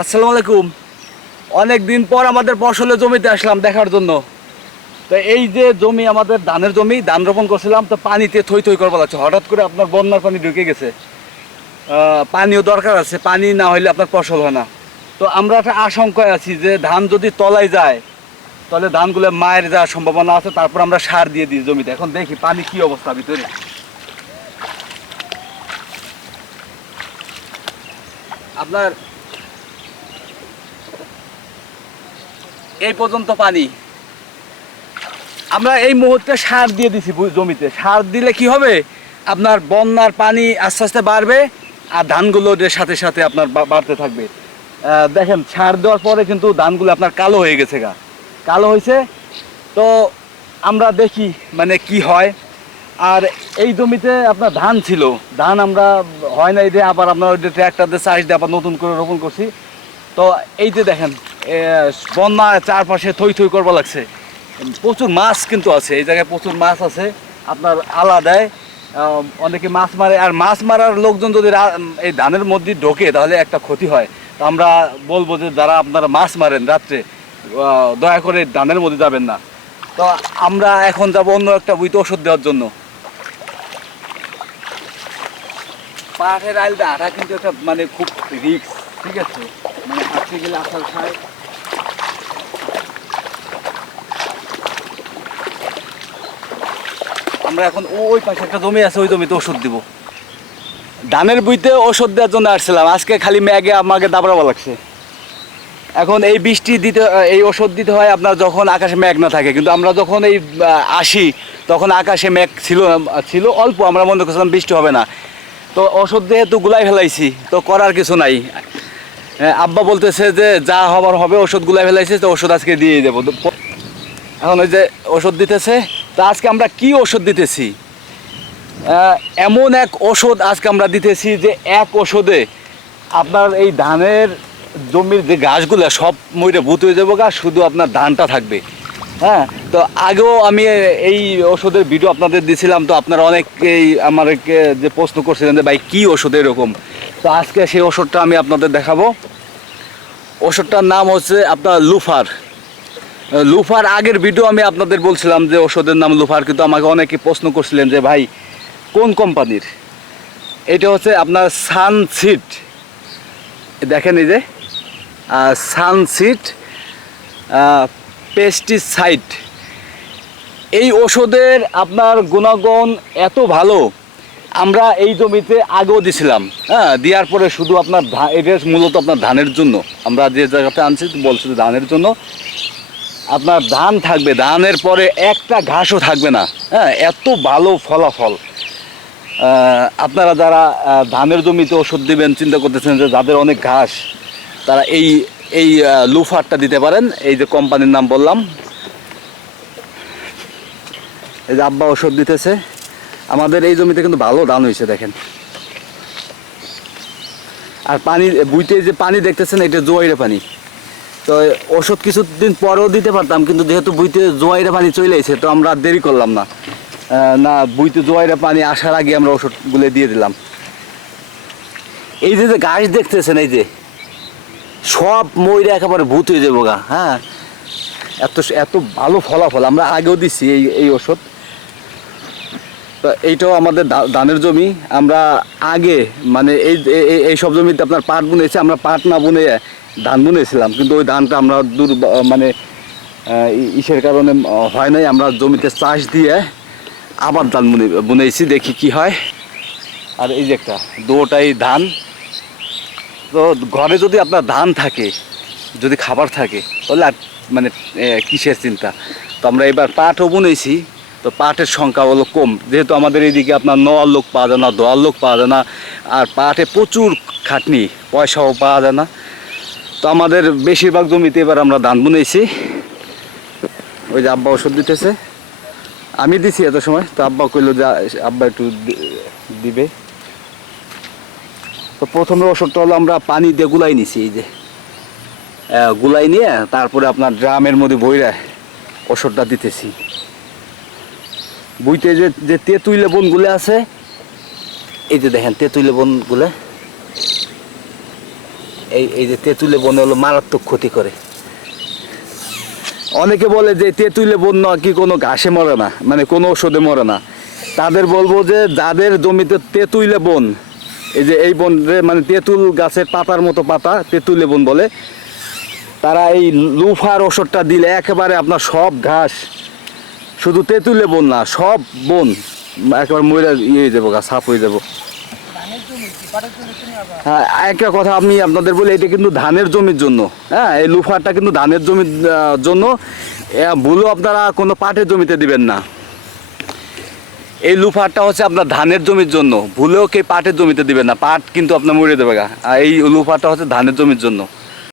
আসসালামু আলাইকুম। অনেক দিন পর আমাদের ফসলের জমিতে আসলাম দেখার জন্য। তো এই যে জমি, আমাদের ধানের জমি, ধান রোপণ করছিলাম, তো পানিতে থই থই করব লাগছে। হঠাৎ করে আপনার বন্যার পানি ঢুকে গেছে। পানিও দরকার আছে, পানি না হলে আপনার ফসল হয় না। তো আমরা একটা আশঙ্কায় আছি যে ধান যদি তলায় যায়, তাহলে ধানগুলো মায়ের যাওয়ার সম্ভাবনা আছে, তারপর আমরা সার দিয়ে দিই জমিতে। এখন দেখি পানি কি অবস্থা ভিতরে। আপনার এই পর্যন্ত পানি। আমরা এই মুহূর্তে সার দিয়ে দিছি জমিতে। সার দিলে কি হবে? আপনার বন্যার পানি আস্তে আস্তে বাড়বে আর ধানগুলো এর সাথে সাথে আপনার বাড়তে থাকবে। দেখেন, সার দেওয়ার পরে কিন্তু ধানগুলো আপনার কালো হয়ে গেছে গা। কালো হয়েছে। তো আমরা দেখি মানে কি হয়। আর এই জমিতে আপনার ধান ছিল। ধান আমরা হয় না এই দিয়ে আবার আপনার ওই যে ট্র্যাক্টর দিয়ে চাষ দিয়ে আবার নতুন করে রোপণ করছি। তো এই যে দেখেন বন্যা চারপাশে থই থই করবা লাগছে। প্রচুর মাছ কিন্তু আছে এই জায়গায় প্রচুর মাছ আছে আপনার আলাদায় আহ, অনেকে মাছ মারে আর মাছ মারার লোকজন যদি এই ধানের মধ্যে ঢোকে তাহলে একটা ক্ষতি হয়। তো আমরা বলব যে যারা আপনারা মাছ মারেন রাত্রে দয়া করে ধানের মধ্যে যাবেন না। তো আমরা এখন যাব অন্য একটা বইতে ওষুধ দেওয়ার জন্য। পাহাড়ের আইলটা আটা কিন্তু একটা মানে খুব রিক্স ঠিক আছে? মানে হাঁটতে গেলে আসার খায় আমরা এখন ওই পাশে একটা জমি আছে ওই জমিতে ওষুধ দিব। ধানের বইতে ওষুধ দেওয়ার জন্য আসছিলাম। আজকে খালি ম্যাগে আমাকে দাবড়াবা লাগছে। এখন এই বৃষ্টি দিতে এই ওষুধ দিতে হয় আপনার যখন আকাশে মেঘ না থাকে। কিন্তু আমরা যখন এই আসি তখন আকাশে মেঘ ছিল ছিল অল্প। আমরা মনে করছিলাম বৃষ্টি হবে না। তো ওষুধ যেহেতু গুলাই ফেলাইছি তো করার কিছু নাই। হ্যাঁ, আব্বা বলতেছে যে যা হবার হবে ওষুধ গুলাই ফেলাইছি তো ওষুধ আজকে দিয়ে দেবো। এখন ওই যে ওষুধ দিতেছে তো আজকে আমরা কি ওষুধ দিতেছি? এমন এক ওষুধ আজকে আমরা দিতেছি যে এক ওষুধে আপনার এই ধানের জমির যে গাছগুলো সব মইরে ভূত হয়ে যাব গা, শুধু আপনার ধানটা থাকবে। হ্যাঁ তো আগেও আমি এই ওষুধের ভিডিও আপনাদের দিছিলাম, তো আপনারা অনেকেই আমাকে যে প্রশ্ন করছিলেন যে, ভাই, কী ওষুধ এরকম? তো আজকে সেই ওষুধটা আমি আপনাদের দেখাবো। ওষুধটার নাম হচ্ছে আপনার লুফার। লুফার আগের ভিডিও আমি আপনাদের বলছিলাম যে ওষুধের নাম লুফার, কিন্তু আমাকে অনেকে প্রশ্ন করছিলেন যে ভাই, কোন কোম্পানির? এটা হচ্ছে আপনার সানসিট। দেখেন এই যে সানসিট পেস্টিসাইড এই ওষুধের আপনার গুণাগুণ এত ভালো, আমরা এই জমিতে আগেও দিছিলাম। হ্যাঁ দেওয়ার পরে শুধু আপনার এটা মূলত আপনার ধানের জন্য। আমরা যে জায়গাতে আনছি, বলছি ধানের জন্য। আপনার ধান থাকবে, ধানের পরে একটা ঘাসও থাকবে না। হ্যাঁ এত ভালো ফলাফল। আপনারা যারা ধানের জমিতে ওষুধ দিবেন, চিন্তা করতেছেন যে যাদের অনেক ঘাস, তারা এই এই লুফারটা দিতে পারেন। এই যে কোম্পানির নাম বললাম। এই যে আব্বা ওষুধ দিতেছে। আমাদের এই জমিতে কিন্তু ভালো ধান হয়েছে, দেখেন। আর পানি বুইতে যে পানি দেখতেছেন, এটা জোয়াইরে পানি। তো ওষুধ কিছুদিন পরেও দিতে পারতাম, কিন্তু যেহেতু বুইতে জোয়াইরে পানি চলে এসে তো আমরা দেরি করলাম না। না, বুইতে জোয়াইরে পানি আসার আগে আমরা ওষুধগুলো দিয়ে দিলাম। এই যে গাছ দেখতেছেন, এই যে সব ময়ূরে একেবারে ভূত হয়ে যাব গা হ্যাঁ? এত এত ভালো ফলাফল, আমরা আগেও দিচ্ছি এই এই ওষুধ। তো এইটাও আমাদের ধানের জমি। আমরা আগে মানে এই এই- সব জমিতে আপনার পাট বুনেছি, আমরা পাট না বুনে ধান বুনেছিলাম। কিন্তু ওই ধানটা আমরা দূর মানে ইসের কারণে হয় নাই। আমরা জমিতে চাষ দিয়ে আবার ধান বুনে বুনেছি, দেখি কি হয়। আর এই যে একটা, দুটাই ধান। তো ঘরে যদি আপনার ধান থাকে, যদি খাবার থাকে, তাহলে মানে কিসের চিন্তা? তো আমরা এবার পাটও বুনেছি। তো পাটের সংখ্যা হলো কম। যেহেতু আমাদের এইদিকে আপনার নোয়ার লোক পাওয়া যায় না দোয়ার লোক পাওয়া যায় না, আর পাটে প্রচুর খাটনি, পয়সাও পাওয়া যায় না। তো আমাদের বেশিরভাগ জমিতে এবার আমরা ধান বুনেছি। ওই যে আব্বা ওষুধ দিতেছে। আমি দিছি এত সময়, তো আব্বা কইল যে, আব্বা একটু দিবে। তো প্রথমে ওষুধটা হলো আমরা পানি দিয়ে গুলাই নিছি, এই যে। গুলাই নিয়ে তারপরে আপনার ড্রামের মধ্যে বইরা ওষুধটা দিতেছি। বুইতে যে যে তেঁতুই লেবনগুলো আছে, এই যে দেখেন তেঁতুই লেবনগুলো এই এই যে তেঁতুলে বন হলো মারাত্মক ক্ষতি করে। অনেকে বলে যে তেঁতুলে বন কি কোনো ঘাসে মরে না মানে কোনো ওষুধে মরে না। তাদের বলব যে যাদের জমিতে তেঁতুইলে বন, এই যে এই বন মানে তেঁতুল গাছের পাতার মতো পাতা তেঁতুলে বন বলে, তারা এই লুফার ওষুধটা দিলে একেবারে আপনার সব ঘাস শুধু তেঁতুলে বন না, সব বন। একেবারে মরে ইয়ে যাব গাছ সাপ হয়ে যাব। হ্যাঁ একটা কথা আমি আপনাদের বলি, এটা কিন্তু ধানের জমির জন্য। হ্যাঁ এই লুফারটা কিন্তু ধানের জমির জন্য। ভুলও আপনারা কোনো পাটের জমিতে দিবেন না। এই লুফারটা হচ্ছে আপনার ধানের জমির জন্য। ভুলেও কে পাটের জমিতে দিবেন না। পাট কিন্তু আপনার মরে দেবে গা। এই লুফারটা হচ্ছে ধানের জমির জন্য।